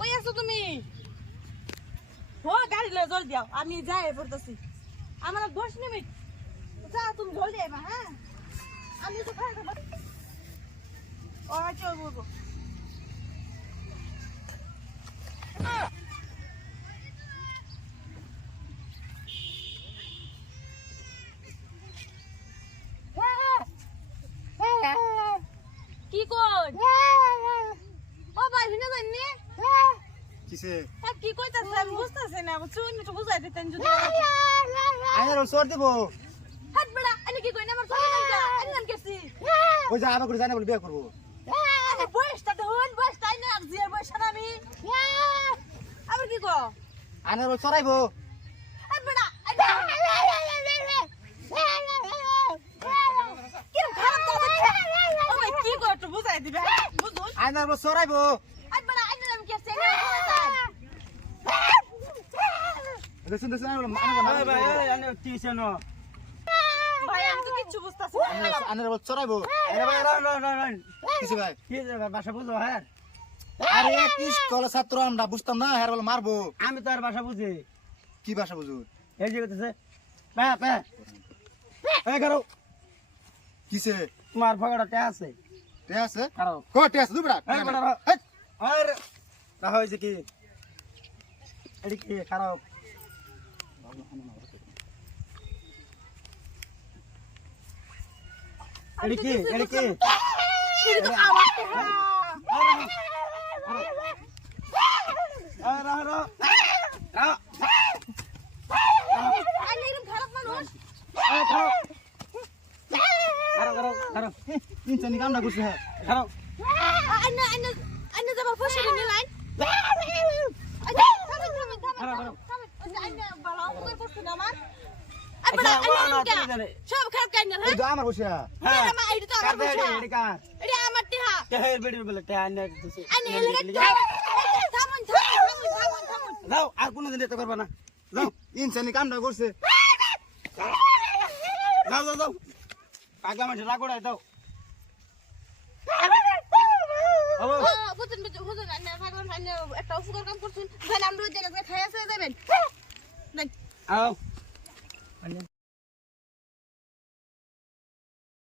কই আছো তুমি? ও গাড়ি লয়ে জলদি যাও, আমি যাই পড়তেছি। আমার 10 মিনিট। যা তুমি জলদি আইবা, হ্যাঁ? আমি তো খাই দেব। ও আচ্ছা বলবো। কি কই? ও ভাই ভিনে জানি? কিসে কি কইতাছ আমি বুঝতাছি না, চুন একটু বুঝাই দিতেন যদি। আইনার সর দেব হাত বড়া আমি কি কই না আমার কথা নাই যা আমি নাম কেছি ওই যে আবার করে জানা বলে বিয়ে করবো বয়সটা ধন বয়সটাই না জিয়ার বয়স না আমি আবার কি কো আইনার চড়াইবো হাত বড়া কি খারাপ কথা ও ভাই কি কো একটু বুঝাই দিবে বুঝুন আইনার চড়াইবো হাত বড়া আমি নাম কেছি দেখুন দেখুন ভাই ভাই আনে টিউশন ভাই আমি তো কিচ্ছু বুঝতাছি না আইনার চড়াইবো আরে ভাই রান কিসে ভাই কি ভাষা বুঝো হ্যাঁ আরে কি স্কুল ছাত্র আমরা বুঝতাম না হ্যাঁ বলে মারবো আমি তো আর ভাষা বুঝি কি ভাষা বুঝুন এই যে কইতেছে পা পা এই করো কিসে তোমার ফগড়াতে আছে তে আছে করো কোটে আছে দুবড়া এই বড় আরে রাহ হইছে কি এডি কি খারাপ এডি কি এটা তো আমার আরে রাহ রাহ আমি এরকম খারাপ মানুষ খারাপ ইনসানি কামটা করছে হ্যাঁ খারাপ আইনা যাবার পয়সা দিন লাইন সব খারাপ কাইন এই তো আমার বসে হ্যাঁ এটা আমার টিহা তেহের বেডির বলে তে আনে দিছে থামুন যাও আর কোন দিন এটা করবা না যাও ইনসানি কামটা করছে যাও যাও যাও কাগা মাঠে রাগড়াই দাও একটা উপকার কাম করছেন আমরা ওই জায়গায় খাই আসে যাবেন আও